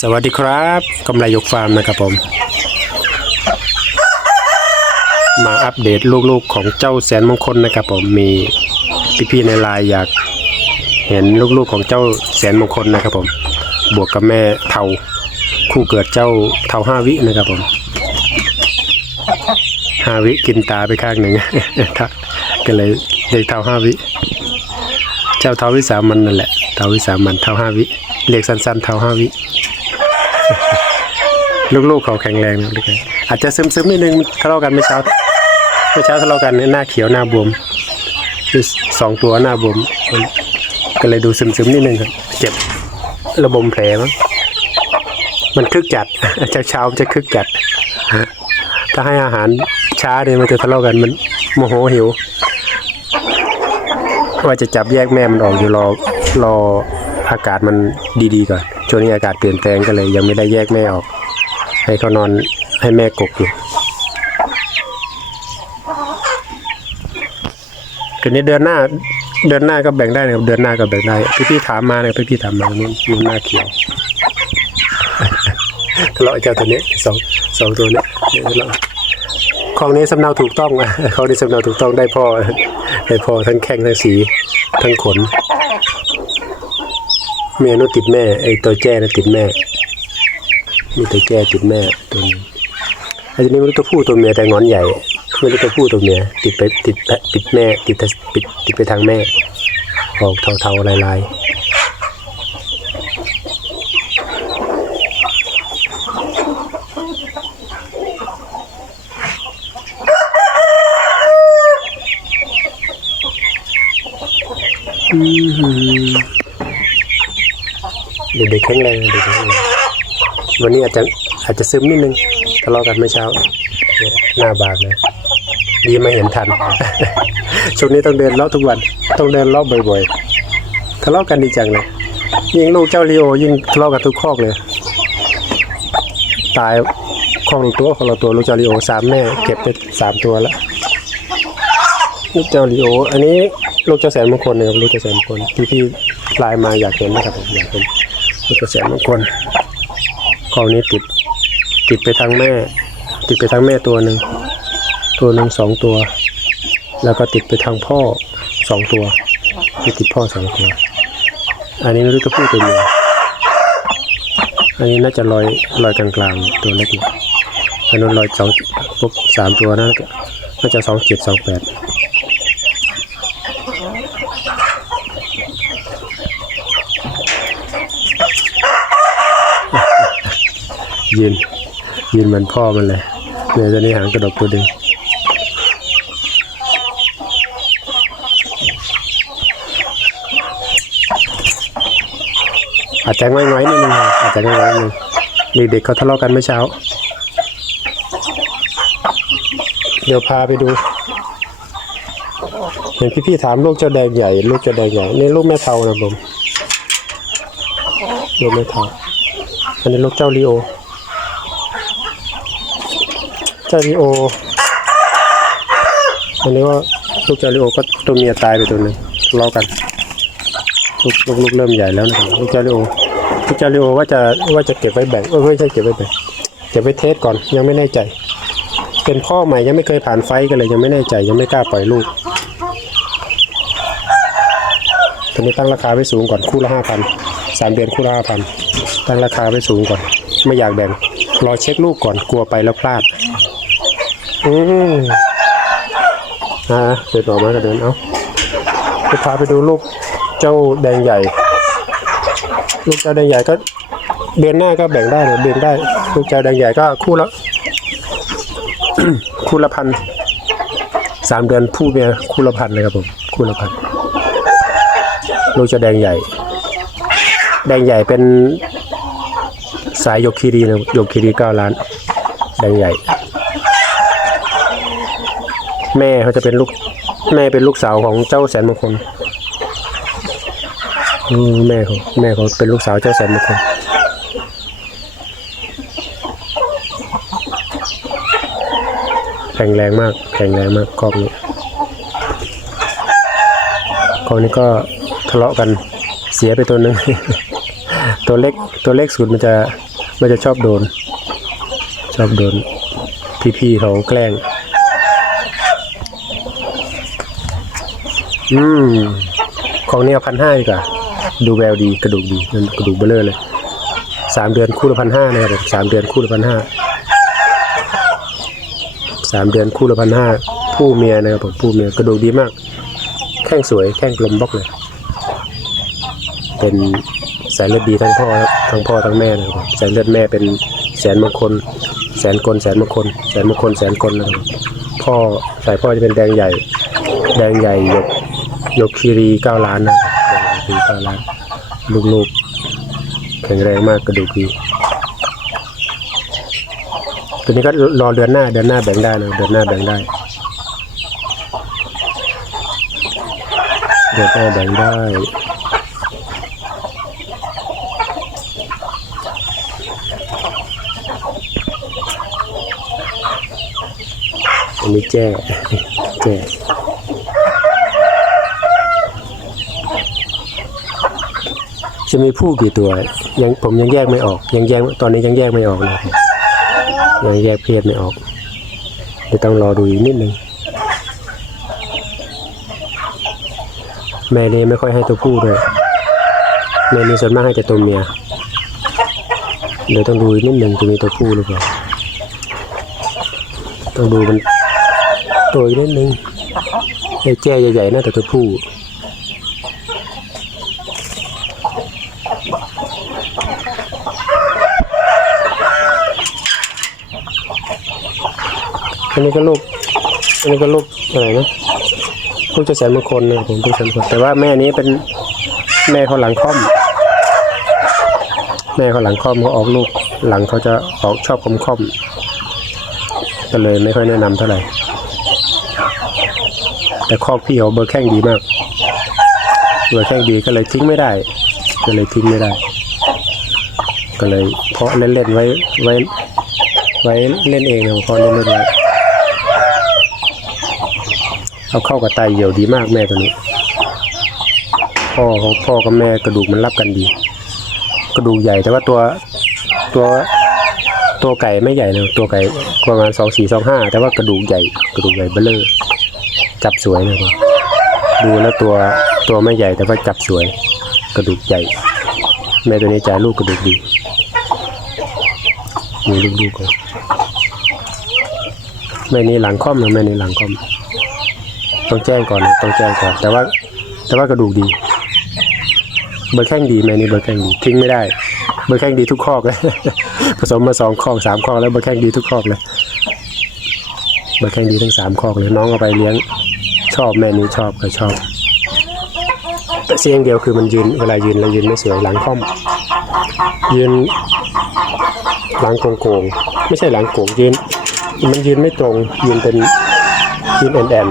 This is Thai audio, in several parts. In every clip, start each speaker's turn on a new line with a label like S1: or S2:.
S1: สวัสดีครับกำไรยกฟาร์มนะครับผม มาอัปเดตลูกๆของเจ้าแสนมงคลนะครับผมมีพี่ๆในไลน์อยาก เห็นลูกๆของเจ้าแสนมงคลนะครับผม บวกกับแม่เทาคู่เกิดเจ้าเทาห้าวินะครับผมห้าวิกินตาไปข้างหนึ่งก็เลยเรียกเทาห้าวิ เจ้าเทาวิสามันนั่นแหละเทาวิสามันเทาห้าวิเรียกสั้นๆเทาห้าวิ ลูกๆเขาแข็งแรงนะลูกๆอาจจะซึมๆนิดนึงทะเลาะกันเมื่อเช้าเมื่อเช้าทะเลาะกันเนี่ยหน้าเขียวหน้าบวมคือสองตัวหน้าบวมก็เลยดูซึมๆนิดนึงครับเจ็บระบมแผลมั้งมันคึกจัดเช้าเช้ามันจะคึกจัดถ้าให้อาหารช้าเนี่ยมันจะทะเลาะกันมันโมโหหิวว่าจะจับแยกแม่มันออกอยู่รอรออากาศมันดีๆก่อน ช่วงนี้อากาศเปลี่ยนแปลงก็เลย ยังไม่ได้แยกแม่ออก ให้เขานอนให้แม่กกอยู่คืนนี้เดือนหน้า เดือนหน้าก็แบ่งได้นะครับเดือนหน้าก็แบ่งได้พี่พี่ถามมาเนี่ยพี่พี่ถามมานี่นี่หน้าเขียวทะเลาะเจ้าตัวนี้สองสองตัวนี้ทะเลาะของนี้สำเนาถูกต้องนะของนี้สำเนาถูกต้องได้พ่อได้พ่อทั้งแข้งทั้งสี ทั้งขน เมียนุติดแม่ไอ้ตัวแจ้นะติดแม่มีตัวแก้ติดแม่ตัวนี้อันนี้ไม่รู้ตัวผู้ตัวเมียแต่งอนใหญ่ไม่รู้ตัวผู้ตัวเมียติดไปติดไปติดแม่ติดติดติดไปทางแม่ออกเทาๆลายๆอืม เด็กๆแข็งแรงเด็กๆแข็งแรงวันนี้อาจจะอาจจะซึมนิดนึงทะเลาะกันเมื่อเช้าเนี่ยหน้าบากเลยดีไม่เห็นทัน ช่วงนี้ต้องเดินเลาะทุกวัน ต้องเดินเลาะบ่อยๆ ทะเลาะกันดีจังเลย ยิ่งลูกเจ้าลีโอยิ่งทะเลาะกันทุกคอกเลย ตายคอกละตัวคอกละตัวลูกเจ้าลีโอสามแม่เก็บไปสามตัวแล้ว ลูกเจ้าลีโอ อันนี้ลูกเจ้าแสนมงคลนะครับลูกเจ้าแสนมงคลที่พี่ไลน์มาอยากเห็นนะครับอยากเห็น ลูกเจ้าแสมงคลของนี้ติด ติดไปทางแม่ ติดไปทางแม่ตัวหนึ่ง ตัวหนึ่งสองตัว แล้วก็ติดไปทางพ่อสองตัวที่ติดพ่อสองตัว อันนี้ไม่รู้จะพูดตัวเมียอันนี้น่าจะลอยลอยกลางๆตัวเล็กอันนู้นลอยสองปุ๊บสามตัวนั่นก็น่าจะสองเจ็ดสองแปด ยืน ยืนเหมือนพ่อมันเลยเนี่ยตอนนี้หางกระดกตัวเดึงอาจจะง่อยๆนิดนึงอาจจะง่อยๆนิดนึงเด็กๆเขาทะเลาะกันเมื่อเช้า เดี๋ยวพาไปดูเห็นพี่ๆถามลูกเจ้าแดงใหญ่ ลูกเจ้าแดงใหญ่นี่ลูกแม่เทานะผมลูกแม่เทาอันนี้ลูกเจ้าลีโอ จ้าลีโออันนี้ว่าลูกเจ้าลีโอก็ตัวเมียตายไปตัวหนึ่งเลาะกันลูกลูกลูกเริ่มใหญ่แล้วนะครับลูกเจ้าลีโอลูกเจ้าลีโอว่าจะว่าจะเก็บไว้แบ่งเออไม่ใช่เก็บไว้แบ่งเก็บไว้เทสก่อนยังไม่แน่ใจ เป็นพ่อใหม่ยังไม่เคยผ่านไฟกันเลยยังไม่แน่ใจยังไม่กล้าปล่อยลูกตอนนี้ตั้งราคาไว้สูงก่อนคู่ละห้าพันสามเดือนคู่ละห้าพันตั้งราคาไว้สูงก่อน ไม่อยากแบ่งรอเช็คลูกก่อนกลัวไปแล้วพลาด อืมอ่าเดินออกมาก็เดินเอาจะพาไปดูลูกเจ้าแดงใหญ่ ลูกเจ้าแดงใหญ่ก็เดือนหน้าก็แบ่งได้เลยเดือนได้ ลูกเจ้าแดงใหญ่ก็คู่ละคู่ละพันสามเดือนผู้เมียคู่ละพันเลยครับผมคู่ละพันลูกจะแดงใหญ่ แดงใหญ่เป็นสายยกคีรีนะยกคีรีเก้าล้าน แดงใหญ่ แม่เขาจะเป็นลูก แม่เป็นลูกสาวของเจ้าแสนมงคลแม่เขาแม่เขาเป็นลูกสาวเจ้าแสนมงคลแข็งแรงมาก แข็งแรงมากกองนี้กองนี้ก็ทะเลาะกันเสียไปตัวหนึ่งตัวเล็กตัวเล็กสุดมันจะมันจะชอบโดน ชอบโดนพี่ๆเขาแกล้ง อืมของเนี่ยพันห้าดีกว่า ดูแววดีกระดูกดีมันกระดูกเบลเลอร์เลยสามเดือนคู่ละพันห้านะครับสามเดือนคู่ละพันห้าสามเดือนคู่ละพันห้าผู้เมียนะครับผมผู้เมียกระดูกดีมาก แข้งสวยแข้งกลมบล็อกเลย เป็นสายเลือดดีทั้งพ่อทั้งพ่อทั้งแม่นะครับสายเลือดแม่เป็นแสนมงคล แสนกลแสนมงคล แสนมงคลแสนกลนะครับพ่อสายพ่อจะเป็นแดงใหญ่ แดงใหญ่หยก ยกคีรีเก้าล้านนะครับคีรีเก้าล้าน ลูกๆแข็งแรงมากกระดูกดีตัวนี้ก็รอเดือนหน้าเดือนหน้าแบ่งได้นะเดือนหน้าแบ่งได้เดือนหน้าแบ่งได้อันนี้แจ้แจ้ จะมีผู้กี่ตัวยังผมยังแยกไม่ออก ยังแยกตอนนี้ยังแยกไม่ออกเลยยังแยกเพศไม่ออกเดี๋ยวต้องรอดูอีกนิดนึงแม่นี่ไม่ค่อยให้ตัวผู้ด้วยแม่นี่ส่วนมากให้แต่ตัวเมียเดี๋ยวต้องดูอีกนิดนึงจะมีตัวผู้หรือเปล่าต้องดูมันตัวอีกนิดนึงไอ้แจ้ใหญ่ๆน่าจะตัวผู้ นนี้ก็ลูก อันนี้ก็ลูกอะไรนะลูกจะแสนมงคลนะผมลูกแสนมงคลแต่ว่าแม่นี้เป็นแม่เขาหลังค่อม แม่เขาหลังค่อมเขาออกลูกหลังเขาจะออกชอบคมค่อมก็เลยไม่ค่อยแนะนำเท่าไหร่ แต่คอกพี่เขาเบอร์แข้งดีมาก เบอร์แข้งดีก็เลยทิ้งไม่ได้ ก็เลยทิ้งไม่ได้ ก็เลยเพาะเล่นๆไว้ไว้ไว้เล่นเองนะเพาะเล่นๆไว้ เอาเข้ากับไตเหี่ยวดีมากแม่ตัวนี้พ่อของพ่อกับแม่กระดูกมันรับกันดี กระดูกใหญ่แต่ว่าตัวตัวตัวไก่ไม่ใหญ่นะตัวไก่ประมาณสองสี่สองห้าแต่ว่ากระดูกใหญ่กระดูกใหญ่เบ้อเลอร์จับสวยนะครับดูแล้วตัวตัวไม่ใหญ่แต่ว่าจับสวย กระดูกใหญ่ แม่ตัวนี้จ่ายลูกกระดูกดีมีลูกๆเลยแม่นี้หลังค่อมนะแม่นี้หลังค่อม ต้องแจ้งก่อนนะต้องแจ้งก่อน แต่ว่า แต่ว่ากระดูกดี เบอร์แข้งดีไหมนี่เบอร์แข้งดีทิ้งไม่ได้ เบอร์แข้งดีทุกคอกเลยผสมมาสองคอกสามคอกแล้วเบอร์แข้งดีทุกคอกเลยเบอร์แข้งดีทั้งสามคอกเลยน้องเอาไปเลี้ยงชอบแม่นี้ชอบก็ชอบแต่เสียงเดียวคือมันยืนเวลายืนแล้วยืนไม่สวยหลังค่อม ยืนหลังโกงๆไม่ใช่หลังโกงยืน มันยืนไม่ตรงยืนเป็นยืนแอนแอน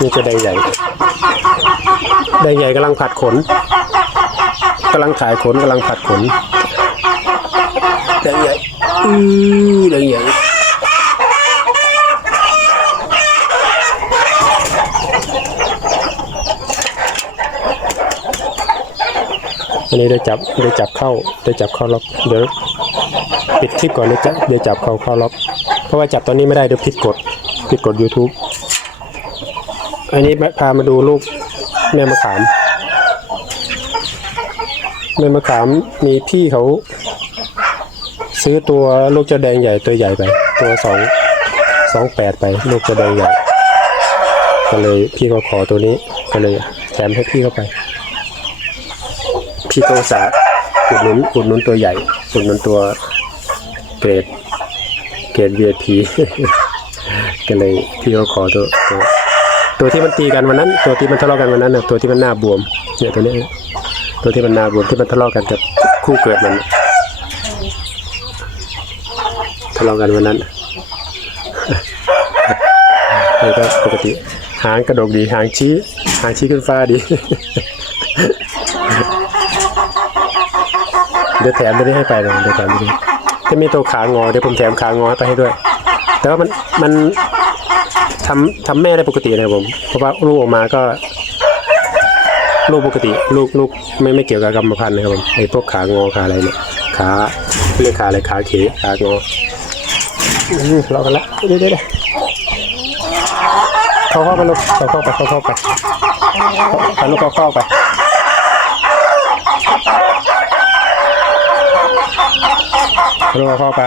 S1: นี่จะแดใหญ่แดใหญ่กำลังผัดขนกำลังขายขนกำลังผัดขนแดใหญ่อือแดใหญ่อันนี้ได้จับได้จับเข้าได้จับเข้าล็อกเดี๋ยวปิดคลิปก่อนเดี๋ยวจะเดี๋ยวจับเข้าเข้าล็อกเพราะว่าจับตอนนี้ไม่ได้เดี๋ยวผิดกฎผิดกฎ YouTube อันนี้พามาดูลูกแม่มะขาม แม่มะขามมีพี่เขา ซื้อตัวลูกเจ้าแดงใหญ่ตัวใหญ่ไป ตัวสองสองแปดไป ลูกเจ้าแดงใหญ่ ก็เลยพี่เขาขอตัวนี้ ก็เลยแถมให้พี่เขาไป พี่โตสาอุดหนุนอุดหนุนตัวใหญ่อุดหนุนตัวเกรดเกรด VIP ก็เลยพี่เขาขอตัวตัว ตัวที่มันตีกันวันนั้น ตัวที่มันทะเลาะกันวันนั้นน่ะตัวที่มันหน้าบวม เนี่ยตัวนี้ ตัวที่มันหน้าบวมที่มันทะเลาะกันกับคู่เกิดมันทะเลาะกันวันนั้นแล้วก็ปกติหางกระดกดีหางชี้หางชี้ขึ้นฟ้าดีเดี๋ยวแถมตัวนี้ให้ไปเลยเดี๋ยวแถมตัวนี้จะมีตัวขางอเดี๋ยวผมแถมขางอไปให้ด้วย แต่ว่ามันมัน ทำทำแม่ได้ปกตินะครับผม เพราะว่าลูกออกมาก็ลูกปกติ ลูกลูกไม่ไม่เกี่ยวกับกรรมพันธุ์นะครับผมไอ้พวกขางอขาอะไรเนี่ยขาเรียกขาอะไรขาเขขางออืมทะเลาะกันละเดี๋ยวเดี๋ยวเดี๋ยวเข้าเข้าไปลูกเข้าเข้าไปเข้าเข้าไปลูกเข้าเข้าไปลูกเขาเข้าไป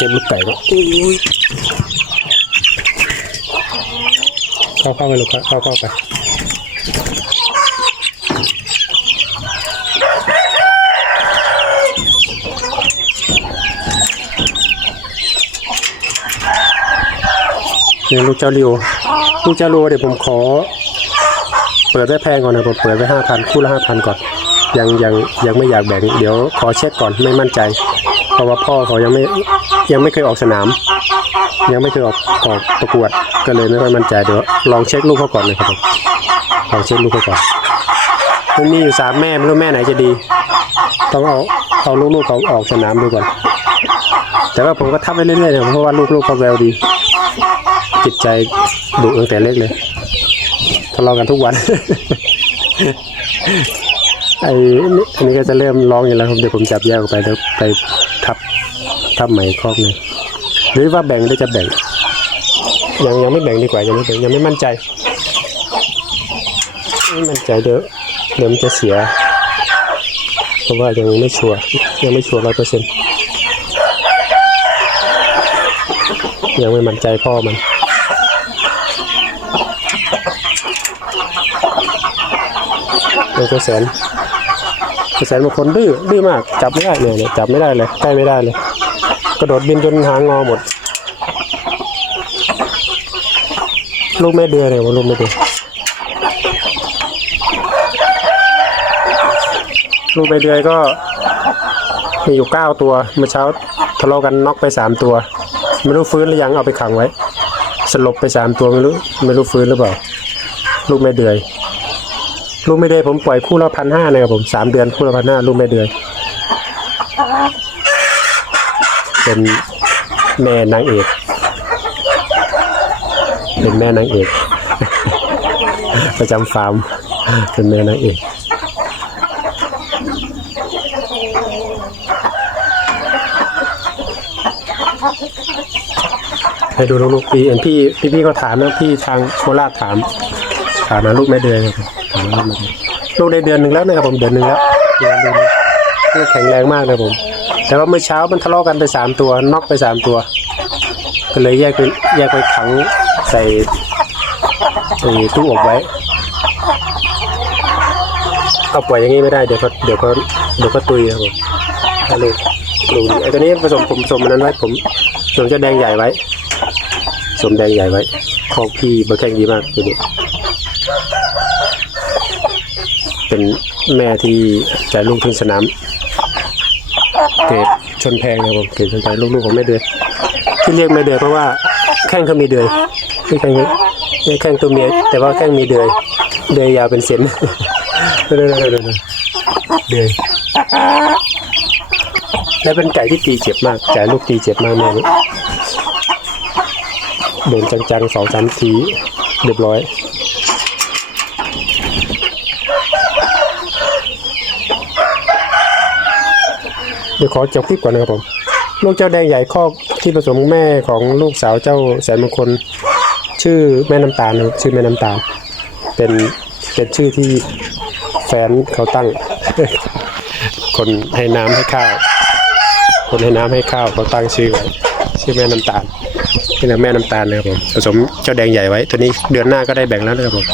S1: เจ็บลูกไก่ด้วยอุ้ยเข้าเข้าไปลูกเข้าเข้าไปเนี่ยลูกเจ้าริวลูกเจ้าริวเดี๋ยวผมขอ เปิดไว้แพงก่อนนะผมเปิดไว้ห้าพันคู่ละห้าพันก่อน ยังยังยังไม่อยากแบ่ง เดี๋ยวขอเช็คก่อนไม่มั่นใจ ราะว่าพ่อเขายังไม่ยังไม่เคยออกสนาม ยังไม่เคยออกออกประกวดก็เลยไม่ค่อยมั่นใจเดี๋ยวลองเช็คลูกเขาก่อนเลยครับผมลองเช็คลูกเขาก่อนมันมีอยู่สามแม่ไม่รู้แม่ไหนจะดี ต้องเอาเอาลูกๆเขาออกสนามดูก่อน แต่ว่าผมก็ทับไปเรื่อยๆนะเพราะว่าลูกๆเขาแววดี จิตใจดุตั้งแต่เล็กเลยทะเลาะกันทุกวันไอ้นี่อันนี้ก็จะเริ่มร้องอยู่แล้วเดี๋ยวผมจับแยกออกไปแล้วไป ทับทับใหม่ครอบหนึ่งหรือว่าแบ่งได้จะแบ่ง ยังยังไม่แบ่งดีกว่ายังไม่แบ่งยังไม่มั่นใจไม่มั่นใจเดี๋ยวเดี๋ยวมันจะเสีย เพราะว่ายังไม่ชัวร์ยังไม่ชัวร์ร้อยเปอร์เซ็นต์ยังไม่มั่นใจพ่อมันเป็นกระแสนกระ แสนบางคนดื้อดื้อมาก จับไม่ได้เนี่ยเนี่ยจับไม่ได้เลยใกล้ไม่ได้เลย กระโดดบินจนหางงอหมด ลูกแม่เดือเนี่ยว่าลูกแม่เดือลูกแม่เดือยก็มีอยู่เก้าตัวเมื่อเช้าทะเลาะกันน็อกไปสามตัว ไม่รู้ฟื้นหรือยังเอาไปขังไว้ สลบไปสามตัวไม่รู้ไม่รู้ฟื้นหรือเปล่า ลูกแม่เดือย ลูกไม่เดือยผมปล่อยคู่ละพันห้านะครับผมสามเดือนคู่ละพันห้าลูกไม่เดือยเป็นแม่นางเอก เป็นแม่นางเอก ประจำฟาร์มเป็นแม่นางเอกให้ดูลูกๆพี่เห็นพี่พี่พี่ก็ถามนะพี่ทางโคราชถาม ถามมาลูกแม่เดือนครับ ลูกแม่เดือนลูกได้เดือนหนึ่งแล้วนะครับผมเดือนหนึ่งแล้วเดือนหนึ่งลูกแข็งแรงมากเลยผม แต่ว่าเมื่อเช้ามันทะเลาะกันไปสามตัวน็อกไปสามตัว ก็เลยแยกไปแยกไปขังใส่ไอ้ตู้อบไว้เอาปล่อยอย่างนี้ไม่ได้เดี๋ยวเขาเดี๋ยวเขาเดี๋ยวเขาตุยครับผมถ้าลูกลูกไอ้ตัวนี้ผสมผมผสมมันนั้นไว้ผมผสมจ้าแดงใหญ่ไว้ผสมแดงใหญ่ไว้ของพี่บอร์แข่งดีมากตัวนี้ เป็น แม่ที่จ่ายลูกถึงสนามเกรดชนแพงครับผมเกรดชนแพงลูกๆของแม่เดือยที่เรียกแม่เดือยเพราะว่าแข้งเขามีเดือยไม่แข้งไม่แข้งตัวเมียแต่ว่าแข้งมีเดือยเดือยยาวเป็นเซนเดือยเดือยเดือยเดือยและเป็นไก่ที่ตีเจ็บมากไก่ลูกตีเจ็บมากแม่เดินจังๆสองสามทีเรียบร้อย ดี๋ยวขอจบคลิปก่อนนะครับผม ลูกเจ้าแดงใหญ่คอกที่ผสมแม่ของลูกสาวเจ้าแสนมงคล ชื่อแม่น้ำตาลนะครับชื่อแม่น้ำตาล เป็นเป็นชื่อที่แฟนเขาตั้ง คนให้น้ำให้ข้าว คนให้น้ำให้ข้าวเขาตั้งชื่อไว้ชื่อแม่น้ำตาลนี่แหละแม่น้ำตาลนะครับผมผสมเจ้าแดงใหญ่ไว้ ตัวนี้เดือนหน้าก็ได้แบ่งแล้วนะครับผม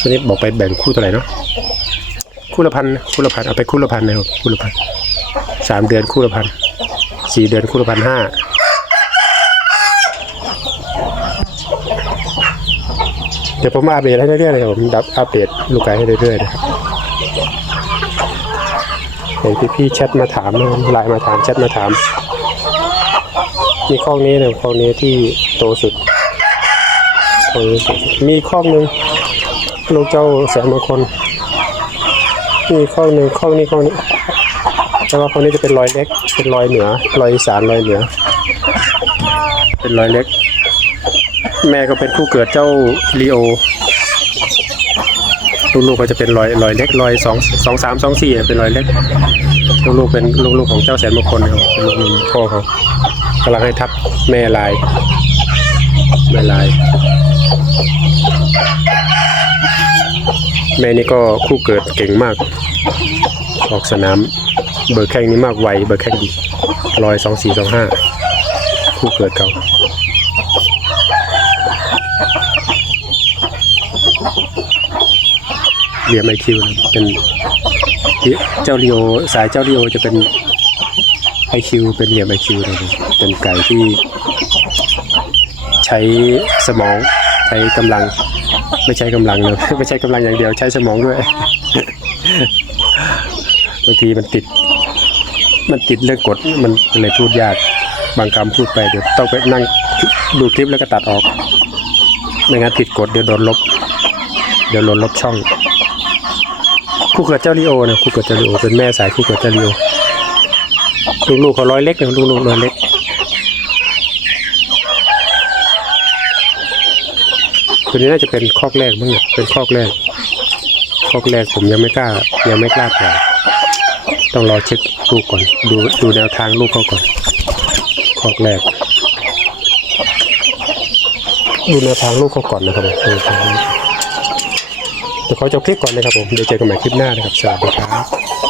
S1: ตัวนี้บอกไปแบ่งคู่เท่าไหร่เนาะคู่ละพันคู่ละพันเอาไปคู่ละพันนะครับคู่ละพัน สามเดือนคู่ละพันสี่เดือนคู่ละพันห้าเดี๋ยวผมอัปเดตให้เรื่อยๆเลยผมดับอัปเดตลูกไก่ให้เรื่อยๆนะครับเห็นพี่ๆแชทมาถามไลน์มาถามแชทมาถามมีข้องนี้นะข้องนี้ที่โตสุดข้องนี้สุดมีข้องหนึ่งลูกเจ้าแสนมงคลมีข้องหนึ่งข้องนี้ข้องนี้ แต่ว่าคนนี้จะเป็นรอยเล็ก เป็นรอยเหนือ รอยอีสานรอยเหนือ เป็นรอยเล็ก แม่ก็เป็นคู่เกิดเจ้าลีโอ ลูกๆก็จะเป็นรอยรอยเล็กรอยสองสองสามสองสี่เป็นรอยเล็ก ลูกๆเป็นลูกๆของเจ้าแสนมงคลครับเป็นลูกพ่อเขากำลังให้ทับแม่ลาย แม่ลายแม่นี่ก็คู่เกิดเก่งมาก ออกสนาม เบอร์แข้งนี่มากไวเบอร์แข้งดีรอยสองสี่สองห้าคู่เกิดเขาเรียมไอคิวนะเป็นเจ้าลีโอสายเจ้าลีโอจะเป็นไอคิวเป็นเหลี่ยมไอคิวนะครับเป็นไก่ที่ ใช้สมองใช้กำลัง ไม่ใช้กำลังนะไม่ใช่กำลังอย่างเดียวใช้สมองด้วยบางทีมันติด มันติดเรื่องกฎมันเลยพูดยาก บางคำพูดไปเดี๋ยวต้องไปนั่งดูคลิปแล้วก็ตัดออก ไม่งั้นผิดกฎเดี๋ยวโดนลบ เดี๋ยวโดนลบช่อง คู่เกิดเจ้าลีโอนะคู่เกิดเจ้าลีโอเป็นแม่สายคู่เกิดเจ้าลีโอลูกๆเขาร้อยเล็กนะลูกๆร้อยเล็กตัวนี้น่าจะเป็นคอกแรกมั้งเนี่ยเป็นคอกแรก คอกแรกผมยังไม่กล้า ยังไม่กล้าปล่อย ต้องรอเช็คลูกก่อน ดูดูแนวทางลูกเขาก่อนคอกแรกดูแนวทางลูกเขาก่อนนะครับผมดูทางเดี๋ยวเขาจะคลิปก่อนนะครับผมเดี๋ยวเจอกันใหม่คลิปหน้านะครับสวัสดีครับ